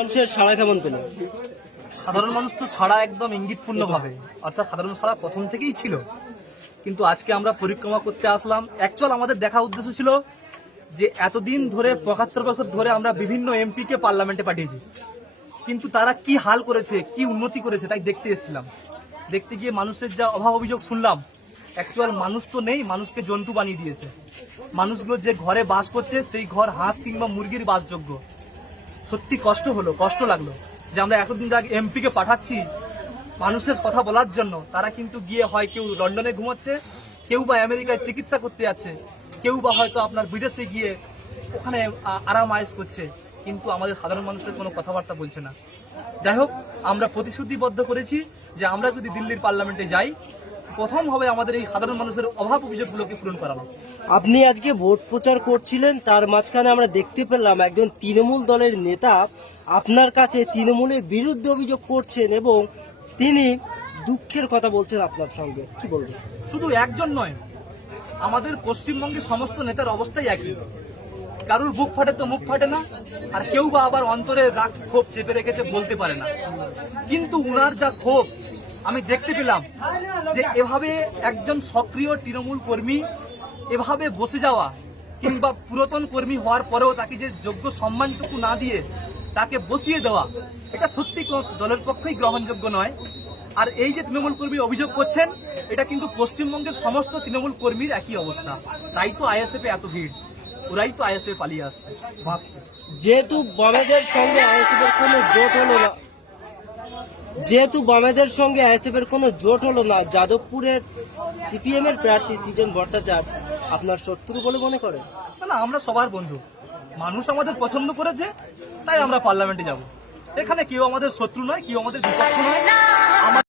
মানুষের কেমন পেলেন সাধারণ মানুষ তো সাড়া একদম ইঙ্গিতপূর্ণ ভাবে অর্থাৎ সাধারণ সাড়া প্রথম থেকেই ছিল। কিন্তু আজকে আমরা পরিক্রমা করতে আসলাম। অ্যাকচুয়াল আমাদের দেখা উদ্দেশ্য ছিল যে এতদিন ধরে পঁচাত্তর বছর ধরে আমরা বিভিন্ন এমপিকে পার্লামেন্টে পাঠিয়েছি। কিন্তু তারা কি হাল করেছে, কি উন্নতি করেছে, তাই দেখতে এসেছিলাম। দেখতে গিয়ে মানুষের যা অভাব অভিযোগ শুনলাম অ্যাকচুয়াল মানুষ তো নেই, মানুষকে জন্তু বানিয়ে দিয়েছে। মানুষগুলো যে ঘরে বাস করছে, সেই ঘর হাঁস কিংবা মুরগির বাসযোগ্য। সত্যি কষ্ট হলো, কষ্ট লাগল যে আমরা এতদিন আগে এমপিকে পাঠাচ্ছি মানুষের কথা বলার জন্য। তারা কিন্তু গিয়ে হয় কেউ লন্ডনে ঘুমাচ্ছে, কেউ বা আমেরিকায় চিকিৎসা করতে যাচ্ছে, কেউ বা হয়তো আপনার বিদেশে গিয়ে ওখানে আরাম আয়েস করছে। কিন্তু আমাদের সাধারণ মানুষের কোনো কথাবার্তা বলছে না। যাই হোক, আমরা প্রতিশ্রুতিবদ্ধ করেছি যে আমরা যদি দিল্লির পার্লামেন্টে যাই প্রথম হবে আমাদের এই সাধারণ মানুষের অভাব অভিযোগগুলোকে পূরণ করানো আপনি আজকে ভোট প্রচার করছিলেন তার মাঝখানে আমরা দেখতে পেলাম একজন তৃণমূল দলের নেতা আপনার কাছে তৃণমূলের বিরুদ্ধে অভিযোগ করছেন এবং তিনি দুঃখের কথা বলছেন আপনার সঙ্গে। কি বলবেন? শুধু একজন নয় আমাদের পশ্চিমবঙ্গের সমস্ত নেতার অবস্থাই একই। কারুর বুক ফাটে তো মুখ ফাটে না আর কেউ বা আবার অন্তরে রাগ ক্ষোভ চেপে রেখেছে বলতে পারে না। কিন্তু উনার যা ক্ষোভ আমি দেখতে পেলাম যে এভাবে একজন সক্রিয় তৃণমূল কর্মী এভাবে বসে যাওয়া কিংবা পুরাতন কর্মী হওয়ার পরেও তাকে যে যোগ্য সম্মানটুকু না দিয়ে তাকে বসিয়ে দেওয়া, এটা সত্যি দলের পক্ষেই গ্রহণযোগ্য নয়। আর এই যে তৃণমূল কর্মী অভিযোগ করছেন, এটা কিন্তু পশ্চিমবঙ্গের সমস্ত তৃণমূল কর্মীর একই অবস্থা। তাই তো আইএসএফে এত ভিড়, ওরাই তো আইএসএফে পালিয়ে আসছে। যেহেতু বামেদের সঙ্গে আইএসএফ এর কোনো জোট হলো না যেহেতু বামেদের সঙ্গে আইএসএফ এর কোনো জোট হলো না, যাদবপুরের সিপিএম এর প্রার্থী সৃজন ভট্টাচার্য আপনার শত্রু বলে মনে করে? না, আমরা সবার বন্ধু। মানুষ আমাদের পছন্দ করেছে, তাই আমরা পার্লামেন্টে যাব। এখানে কেউ আমাদের শত্রু নয়, কেউ আমাদের বিপক্ষ নয়।